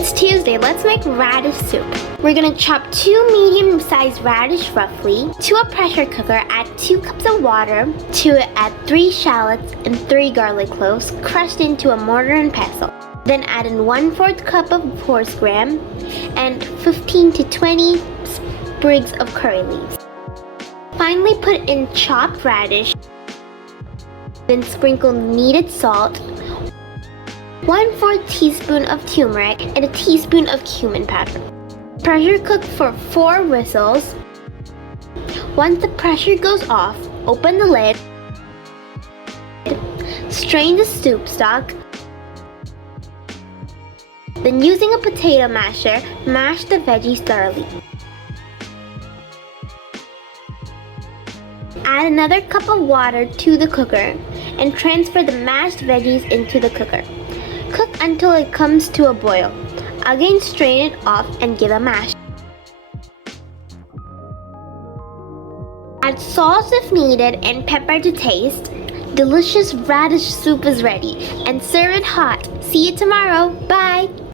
It's Tuesday, let's make radish soup. We're gonna chop 2 medium-sized radish roughly. To a pressure cooker, add 2 cups of water. To it, add 3 shallots and 3 garlic cloves crushed into a mortar and pestle. Then add in 1/4 cup of horse gram and 15 to 20 sprigs of curry leaves. Finally, put in chopped radish. Then sprinkle needed salt, 1/4 teaspoon of turmeric, and a teaspoon of cumin powder. Pressure cook for 4 whistles. Once the pressure goes off, open the lid, strain the soup stock, then using a potato masher, mash the veggies thoroughly. Add another cup of water to the cooker and transfer the mashed veggies into the cooker. Cook until it comes to a boil. Again, strain it off and give a mash. Add salt if needed and pepper to taste. Delicious radish soup is ready, and serve it hot. See you tomorrow. Bye!